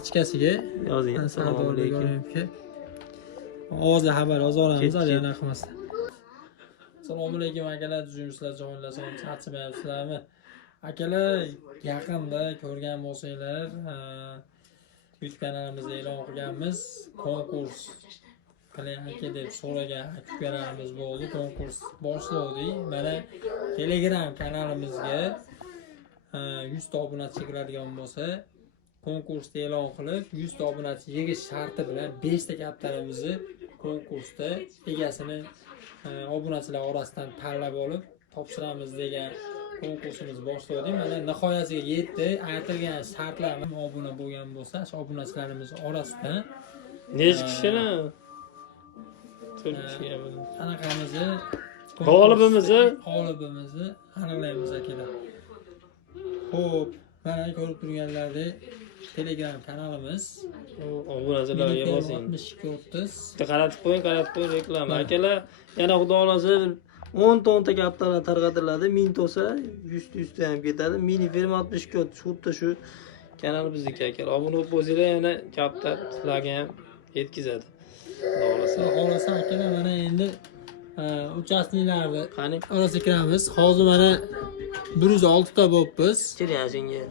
Ichkasiga yozing. Assalomu alaykum. Ovozli xabar yozoramiz yana qilmasdan. Assalomu alaykum akalar, tuzumsizlar, joylar, salom, charchamayapsizlarmi? Akalar, yaqinda ko'rgan bo'lsanglar, YouTube kanalimizda e'lon qilganmiz, konkurs qiling aka deb so'ragan akalarimiz bo'ldi. Konkurs boshladik. Mana Telegram kanalimizga 100 ta obunachi kiradigan bo'lsa, konkursda e'lon qilib 100 ta obunachi yig'ish sharti bilan 5 ta kaptarimizni konkursda egasini obunachilar orasidan tanlab olib topshiramiz degan konkursimiz boshladik. Mana nihoyasiga yetdi. Aytilgan shartlar obuna bo'lgan bo'lsa, shu obunachilarimiz orasidan necha kishini? 4 kishiga bo'ldi. Anaqamizni g'olibimizni aniqlaymiz akalar. Xo'p, mana ko'rib turganlaringizdek Telegram kanalimiz obunachilarga bosing. 6230. Qaratib qo'ying reklama. Akalar, yana xudo xolasa 10 ta kaptarlar tarqatiladi. 1000 to'sa 100 ta ham ketadi. Mini ferma 62 xuddi shu kanal bizniki akalar. Obuna bo'lib bo'lsanglar yana kaptar sizlarga ham yetkazadi. Xudo xolasa akalar, mana endi uchastliklarni orasiga kiramiz. Hozir mana 106 ta bo'libmiz. Chiryashinga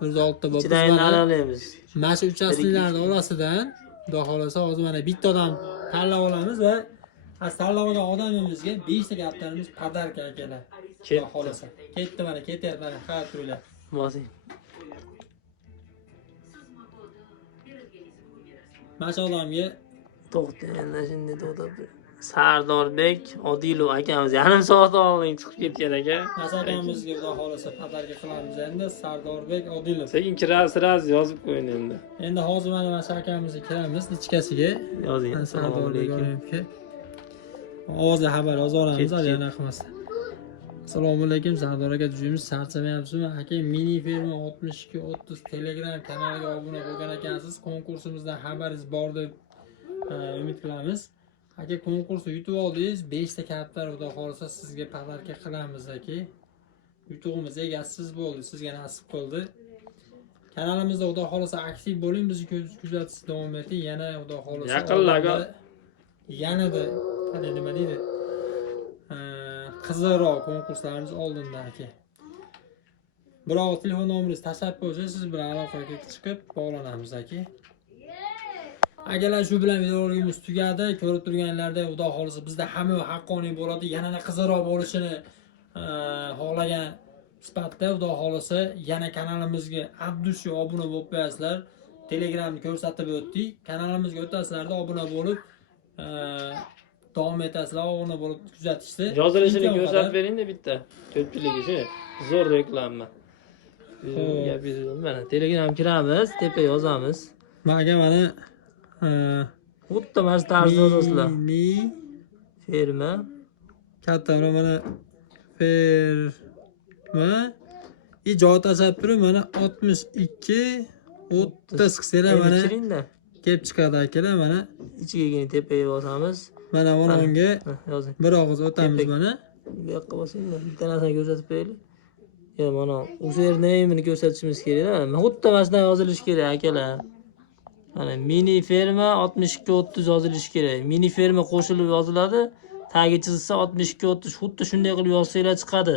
106 ta bo'libmiz. Chidayin aralaymiz. Mana shu uchastliklarni orasidan xudo xolasa hozir mana bitta odam tanlab olamiz va tanlab olgan odamimizga 5 ta kaptarimiz podarka akalar. Xudo xolasa. Ketdi mana, ketyapti mana, qarab turinglar. Bosing. Mana shu odamga to'xtang, endi shunday to'xtab. Sardorbek Odilov akamiz yarim soat oldin chiqib ketgan aka. Akamizga xudo xolasa podarka qilamiz endi. Sardorbek Odilov. Sekin kirasiz yozib qo'ying endi. Endi hozir mana akamizga kiramiz ichkasiga. Yozing. Sardorbek Odilov. Ovozli xabar yozoramiz yana qilmasdan. Assalomu alaykum Sardor aka, tuzumsiz, charchamayapsizmi? Aka, mini ferma 6230 Telegram kanaliga obuna bo'lgan ekansiz. Konkursimizdan xabaringiz bor deb umid qilamiz. Aka, konkursni yutib oldingiz. 5 ta kaptar xudo xolasa sizga podarka qilamiz aka. Yutug'imiz egasiz bo'ldi, sizga nasib qildi. Kanalimizda xudo xolasa aktiv bo'ling, bizni kuzatishda davom eting. Yana xudo xolasa yaqinlarga yanada nima deydi? Qizilroq konkurslarimiz oldinda aka. Biroq telefon nomeringizni tashlab qo'ysangiz, siz bilan aloqaga chiqib bog'lanamiz aka. Akalar, shu bilan videolarimiz tugadi. Ko'rib turganlarda xudo xolasa bizda hamma haqqoniy bo'ladi. Yanada qizilroq bo'lishini xohlagan sifatida xudo xolasa yana kanalimizga abdushi obuna bo'lib qo'yasizlar. Telegramni ko'rsatib o'tdik. Kanalimizga o'tasizlarda obuna bo'lib davom etasizlar, obuna bo'lib kuzatishni. Yozilishini ko'rsatib bering-da bitta. Ko'pchiligi shu. Zo'r reklama. Mana Telegram kiramiz, tepa yozamiz. Menga mana xuddi mana shu tarzda yozasizlar. Ferma katta mana ferma ijod tashabburi mana 62 30 qilsanglar mana kelib chiqadi akalar. Mana ichigagina tepaga bosamiz. Mana unga yozing. Bir og'iz o'tamiz mana. Bu yoqqa bosinglar. Bitta narsani ko'rsatib qo'yaylik. Ya mana username-ni ko'rsatishimiz kerak-da. Xuddi mana shunday yozilishi kerak akalar. Mana mini ferma 6230 yozilishi kerak. Mini ferma qo'shilib yoziladi. Tagi chizilsa 6230 xuddi shunday qilib yozsanglar chiqadi.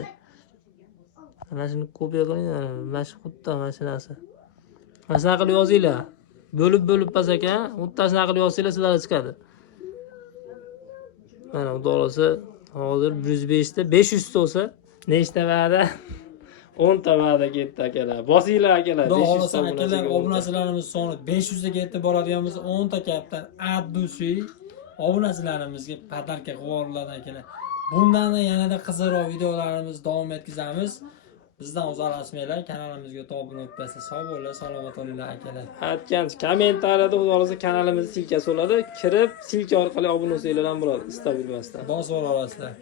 Mana shuni kopiya qiling, mana shu xuddi mana shu narsa. Mana shunaqa qilib yozinglar. Bo'lib pas ekan, xuddi shunaqa qilib yozsanglar sizlarga chiqadi. Mana xudo xolasa hozir 105 ta 500 ta bo'lsa, nechta va'da? 10 ta va'da ketdi akalar. Bosinglar akalar. Xudo xolasa akalar, obunachilarimiz soni 500 ga yetib boradigan bo'lsa, 10 ta kaptar addushi obunachilarimizga podarka qilib yuboriladi akalar. Bundan yanada qizilroq videolarimiz davom etkazamiz. Bizdan uzoqlashmanglar, kanalimizga obuna bo'lib, sog' bo'linglar, salomat bo'linglar akalar. Aytgan kommentariyada xudo xolasa kanalimizga silka bo'ladi. Kirib silka orqali obuna bo'lsanglar ham bo'ladi, istab bilmasdan. Xudo so'ra olasizlar.